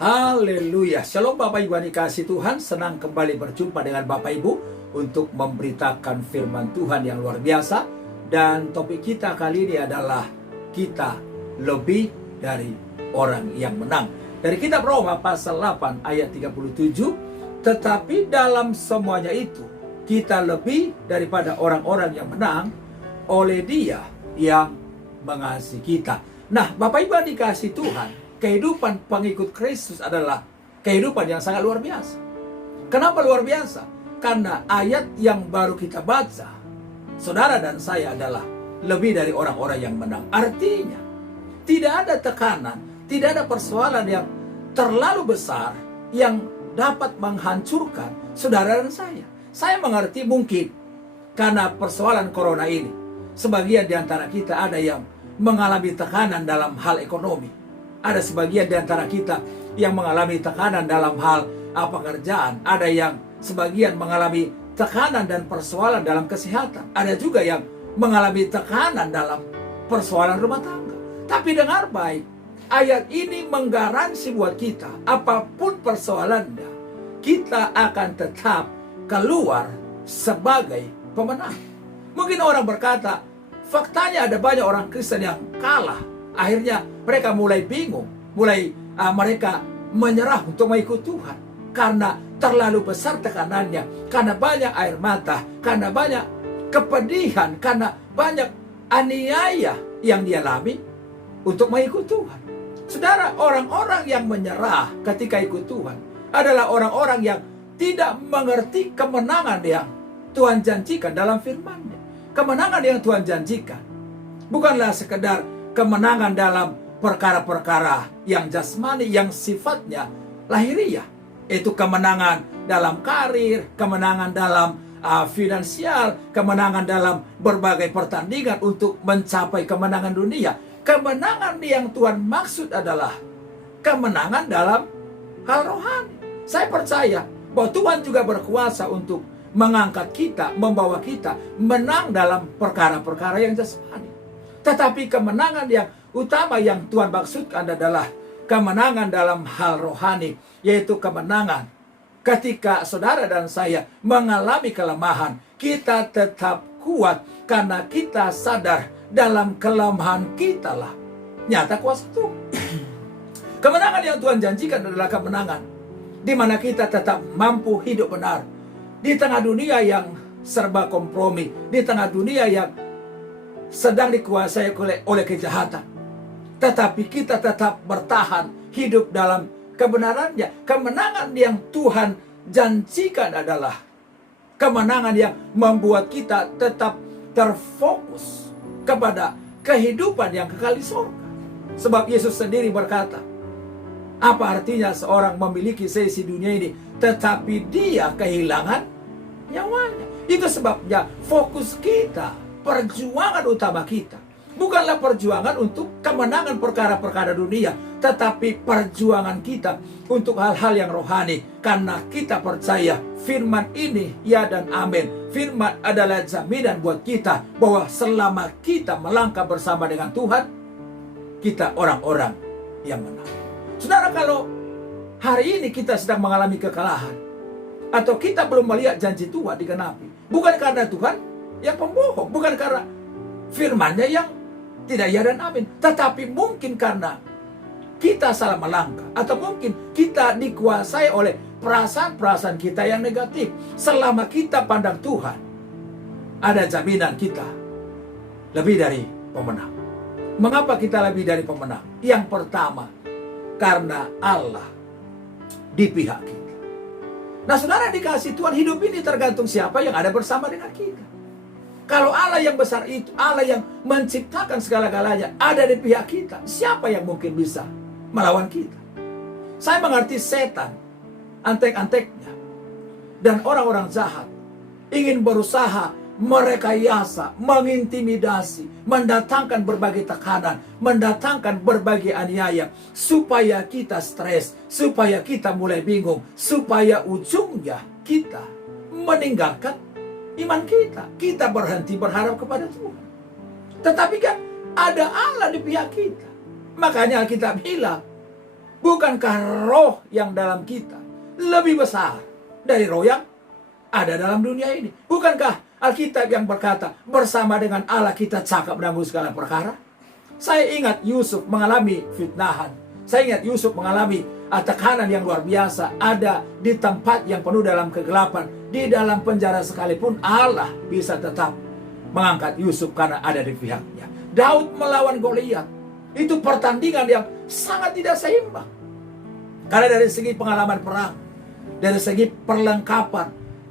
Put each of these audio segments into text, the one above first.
Haleluya. Shalom Bapak Ibu yang dikasihi Tuhan. Senang kembali berjumpa dengan Bapak Ibu untuk memberitakan firman Tuhan yang luar biasa. Dan topik kita kali ini adalah kita lebih dari orang yang menang. Dari kitab Roma pasal 8 ayat 37. Tetapi dalam semuanya itu kita lebih daripada orang-orang yang menang oleh Dia yang mengasihi kita. Nah, Bapak Ibu yang dikasihi Tuhan, kehidupan pengikut Kristus adalah kehidupan yang sangat luar biasa. Kenapa luar biasa? Karena ayat yang baru kita baca, saudara dan saya adalah lebih dari orang-orang yang menang. Artinya, tidak ada tekanan, tidak ada persoalan yang terlalu besar yang dapat menghancurkan saudara dan saya. Saya mengerti mungkin karena persoalan corona ini, sebagian di antara kita ada yang mengalami tekanan dalam hal ekonomi. Ada sebagian di antara kita yang mengalami tekanan dalam hal pekerjaan. Ada yang sebagian mengalami tekanan dan persoalan dalam kesehatan. Ada juga yang mengalami tekanan dalam persoalan rumah tangga. Tapi dengar baik, ayat ini menggaransi buat kita, apapun persoalannya, kita akan tetap keluar sebagai pemenang. Mungkin orang berkata, faktanya ada banyak orang Kristen yang kalah. Akhirnya mereka mulai bingung, mereka menyerah untuk mengikut Tuhan. Karena terlalu besar tekanannya, karena banyak air mata, karena banyak kepedihan, karena banyak aniaya yang dialami untuk mengikut Tuhan. Saudara, orang-orang yang menyerah ketika ikut Tuhan adalah orang-orang yang tidak mengerti kemenangan yang Tuhan janjikan dalam firman-Nya. Kemenangan yang Tuhan janjikan bukanlah sekedar kemenangan dalam perkara-perkara yang jasmani, yang sifatnya lahiriah. Itu kemenangan dalam karir, kemenangan dalam finansial, kemenangan dalam berbagai pertandingan untuk mencapai kemenangan dunia. Kemenangan yang Tuhan maksud adalah kemenangan dalam hal rohani. Saya percaya bahwa Tuhan juga berkuasa untuk mengangkat kita, membawa kita menang dalam perkara-perkara yang jasmani. Tetapi kemenangan yang utama yang Tuhan maksudkan adalah kemenangan dalam hal rohani, yaitu kemenangan ketika saudara dan saya mengalami kelemahan, kita tetap kuat karena kita sadar dalam kelemahan kita lah nyata kuasa Tuhan. Kemenangan yang Tuhan janjikan adalah kemenangan di mana kita tetap mampu hidup benar di tengah dunia yang serba kompromi, di tengah dunia yang sedang dikuasai oleh kejahatan. Tetapi kita tetap bertahan hidup dalam kebenarannya. Kemenangan yang Tuhan janjikan adalah kemenangan yang membuat kita tetap terfokus kepada kehidupan yang kekal di surga. Sebab Yesus sendiri berkata, apa artinya seorang memiliki seisi dunia ini tetapi dia kehilangan nyawanya? Itu sebabnya fokus kita, perjuangan utama kita bukanlah perjuangan untuk kemenangan perkara-perkara dunia, tetapi perjuangan kita untuk hal-hal yang rohani. Karena kita percaya firman ini ya dan amin. Firman adalah jaminan buat kita bahwa selama kita melangkah bersama dengan Tuhan, kita orang-orang yang menang. Saudara, kalau hari ini kita sedang mengalami kekalahan, atau kita belum melihat janji Tuhan digenapi, bukan karena Tuhan yang pembohong, bukan karena firman-Nya yang tidak ya dan amin, tetapi mungkin karena kita salah melangkah, atau mungkin kita dikuasai oleh perasaan-perasaan kita yang negatif. Selama kita pandang Tuhan, ada jaminan kita lebih dari pemenang. Mengapa kita lebih dari pemenang? Yang pertama, karena Allah di pihak kita. Nah, saudara dikasih Tuhan, hidup ini tergantung siapa yang ada bersama dengan kita. Kalau Allah yang besar itu, Allah yang menciptakan segala-galanya ada di pihak kita, siapa yang mungkin bisa melawan kita? Saya mengerti setan, antek-anteknya, dan orang-orang jahat ingin berusaha merekayasa, mengintimidasi, mendatangkan berbagai tekanan, mendatangkan berbagai aniaya, supaya kita stres, supaya kita mulai bingung, supaya ujungnya kita meninggalkan iman kita. Kita berhenti berharap kepada Tuhan. Tetapi kan ada Allah di pihak kita. Makanya kita bilang, Bukankah roh yang dalam kita lebih besar dari roh yang ada dalam dunia ini? Bukankah Alkitab yang berkata, bersama dengan Allah kita cakap menanggung segala perkara? Saya ingat Yusuf mengalami fitnahan. Saya ingat Yusuf mengalami tekanan yang luar biasa. Ada di tempat yang penuh dalam kegelapan. Di dalam penjara sekalipun Allah bisa tetap mengangkat Yusuf karena ada di pihaknya. Daud melawan Goliat. Itu pertandingan yang sangat tidak seimbang. Karena dari segi pengalaman perang, dari segi perlengkapan,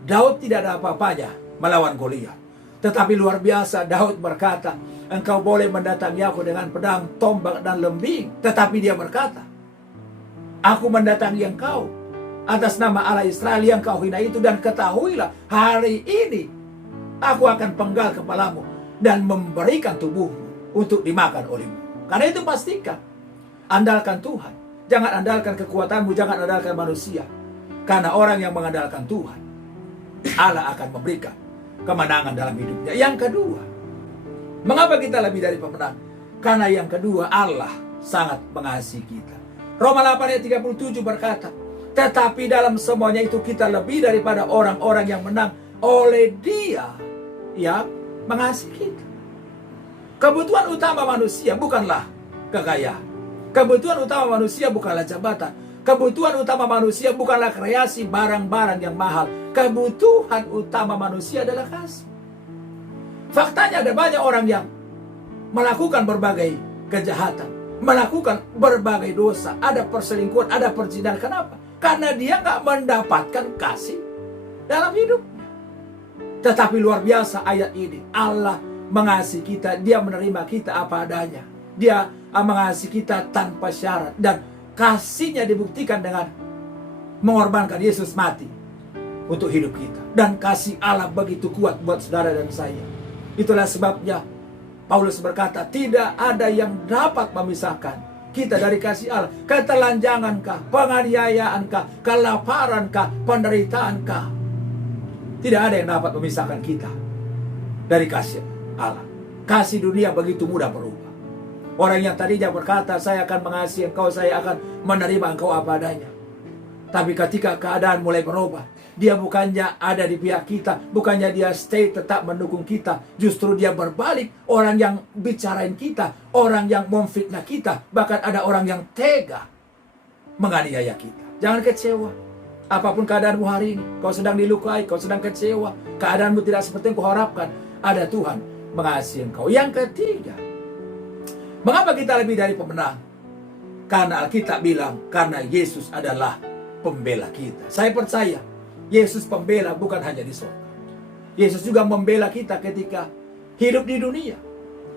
Daud tidak ada apa-apanya melawan Goliat. Tetapi luar biasa, Daud berkata, engkau boleh mendatangi aku dengan pedang, tombak, dan lembing. Tetapi dia berkata, aku mendatangi engkau atas nama Allah Israel yang kau hina itu, dan ketahuilah hari ini aku akan penggal kepalamu dan memberikan tubuhmu untuk dimakan olehmu. Karena itu pastikan, andalkan Tuhan. Jangan andalkan kekuatanmu, jangan andalkan manusia. Karena orang yang mengandalkan Tuhan, Allah akan memberikan kemenangan dalam hidupnya. Yang kedua, mengapa kita lebih dari pemenang? Karena yang kedua, Allah sangat mengasihi kita. Roma 8 ayat 37 berkata, tetapi dalam semuanya itu kita lebih daripada orang-orang yang menang oleh Dia yang mengasihi kita. Kebutuhan utama manusia bukanlah kekayaan. Kebutuhan utama manusia bukanlah jabatan. Kebutuhan utama manusia bukanlah kreasi barang-barang yang mahal. Kebutuhan utama manusia adalah kasih. Faktanya ada banyak orang yang melakukan berbagai kejahatan, melakukan berbagai dosa, ada perselingkuhan, ada perzinahan. Kenapa? Karena dia nggak mendapatkan kasih dalam hidupnya. Tetapi luar biasa ayat ini, Allah mengasihi kita, Dia menerima kita apa adanya. Dia mengasihi kita tanpa syarat, dan kasihnya dibuktikan dengan mengorbankan Yesus mati untuk hidup kita. Dan kasih Allah begitu kuat buat saudara dan saya. Itulah sebabnya Paulus berkata, tidak ada yang dapat memisahkan kita dari kasih Allah. Ketelanjangankah, penganiayaankah, kelaparankah, penderitaankah, tidak ada yang dapat memisahkan kita dari kasih Allah. Kasih dunia begitu mudah berubah. Orang yang tadinya berkata, saya akan mengasihi engkau, saya akan menerima engkau apa adanya. Tapi ketika keadaan mulai berubah, dia bukannya ada di pihak kita, bukannya dia stay tetap mendukung kita, justru dia berbalik. Orang yang bicarain kita, orang yang memfitnah kita, bahkan ada orang yang tega menganiaya kita. Jangan kecewa. Apapun keadaanmu hari ini, kau sedang dilukai, kau sedang kecewa, keadaanmu tidak seperti yang kau harapkan, ada Tuhan mengasihi engkau. Yang ketiga, mengapa kita lebih dari pemenang? Karena Alkitab bilang, karena Yesus adalah pembela kita. Saya percaya Yesus pembela bukan hanya di surga. Yesus juga membela kita ketika hidup di dunia.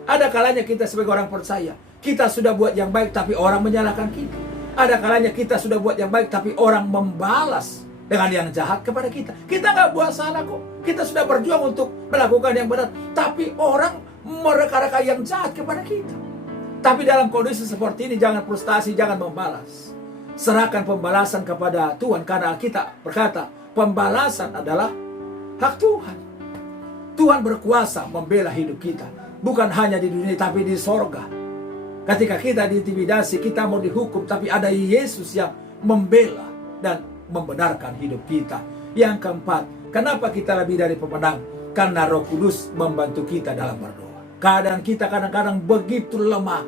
Ada kalanya kita sebagai orang percaya, kita sudah buat yang baik tapi orang menyalahkan kita. Ada kalanya kita sudah buat yang baik tapi orang membalas dengan yang jahat kepada kita. Kita nggak buat salah kok. Kita sudah berjuang untuk melakukan yang benar, tapi orang mereka-reka yang jahat kepada kita. Tapi dalam kondisi seperti ini jangan frustasi, jangan membalas. Serahkan pembalasan kepada Tuhan, karena kita berkata pembalasan adalah hak Tuhan. Tuhan berkuasa membela hidup kita, bukan hanya di dunia tapi di sorga. Ketika kita diintimidasi, kita mau dihukum, tapi ada Yesus yang membela dan membenarkan hidup kita. Yang keempat, kenapa kita lebih dari pemenang? Karena Roh Kudus membantu kita dalam berdoa. Keadaan kita kadang-kadang begitu lemah.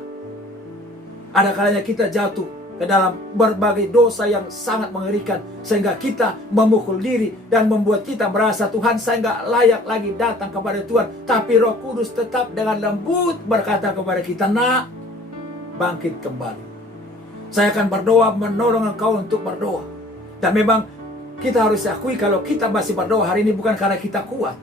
Ada kalanya kita jatuh ke dalam berbagai dosa yang sangat mengerikan, sehingga kita memukul diri dan membuat kita merasa, Tuhan, saya nggak layak lagi datang kepada Tuhan. Tapi Roh Kudus tetap dengan lembut berkata kepada kita, nak, bangkit kembali. Saya akan berdoa, menolong engkau untuk berdoa. Dan memang kita harus akui kalau kita masih berdoa hari ini bukan karena kita kuat,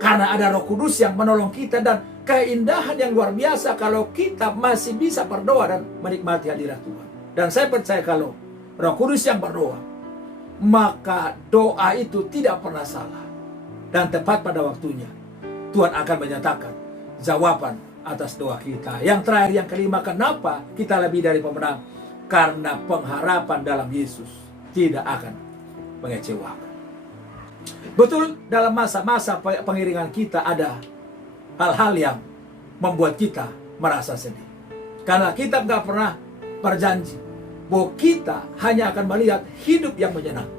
karena ada Roh Kudus yang menolong kita. Dan keindahan yang luar biasa kalau kita masih bisa berdoa dan menikmati hadirat Tuhan. Dan saya percaya kalau Roh Kudus yang berdoa, maka doa itu tidak pernah salah dan tepat pada waktunya. Tuhan akan menyatakan jawaban atas doa kita. Yang terakhir, yang kelima, kenapa kita lebih dari pemenang? Karena pengharapan dalam Yesus tidak akan mengecewakan. Betul, dalam masa-masa pengiringan kita ada hal-hal yang membuat kita merasa sedih. Karena kita nggak pernah berjanji bahwa kita hanya akan melihat hidup yang menyenangkan.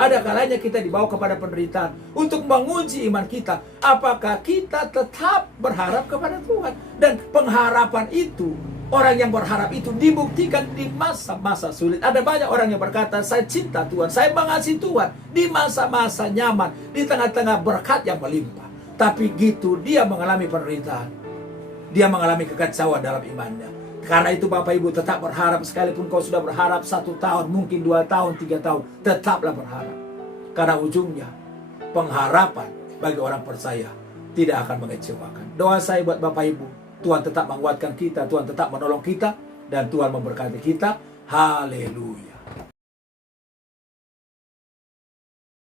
Ada kalanya kita dibawa kepada penderitaan untuk menguji iman kita. Apakah kita tetap berharap kepada Tuhan? Dan pengharapan itu, orang yang berharap itu dibuktikan di masa-masa sulit. Ada banyak orang yang berkata, saya cinta Tuhan, saya mengasihi Tuhan. Di masa-masa nyaman, di tengah-tengah berkat yang melimpah. Tapi gitu, dia mengalami penderitaan. Dia mengalami kekacauan dalam imannya. Karena itu Bapak Ibu tetap berharap, sekalipun kau sudah berharap 1 tahun, mungkin 2 tahun, 3 tahun, tetaplah berharap. Karena ujungnya pengharapan bagi orang percaya tidak akan mengecewakan. Doa saya buat Bapak Ibu, Tuhan tetap menguatkan kita, Tuhan tetap menolong kita, dan Tuhan memberkati kita. Haleluya.